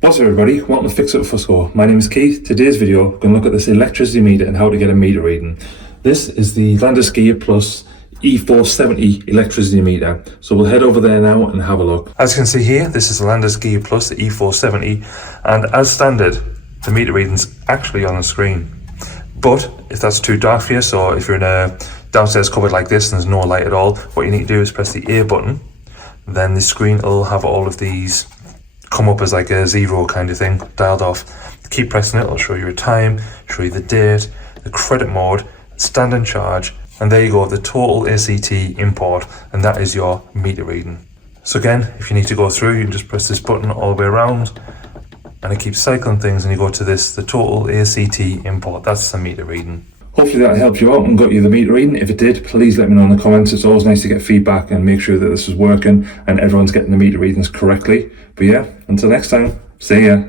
What's up everybody, welcome to Fix It With Fusco. My name is Keith. Today's video, we're going to look at this electricity meter and how to get a meter reading. This is the Landis GYR E470 electricity meter. So we'll head over there now and have a look. As you can see here, this is the Landis GYR the E470, and as standard, the meter reading's actually on the screen. But if that's too dark for you, so if you're in a downstairs cupboard like this and there's no light at all, what you need to do is press the A button, then the screen will have all of these come up as like a zero kind of thing, dialed off. Keep pressing it, it'll show you a time, show you the date, the credit mode, standing charge, and there you go, the total ACT import, and that is your meter reading. So again, if you need to go through, you can just press this button all the way around, and it keeps cycling things, and you go to this, the total ACT import, that's the meter reading. Hopefully that helped you out and got you the meter reading. If it did, please let me know in the comments. It's always nice to get feedback and make sure that this is working and everyone's getting the meter readings correctly. But yeah, until next time, see ya.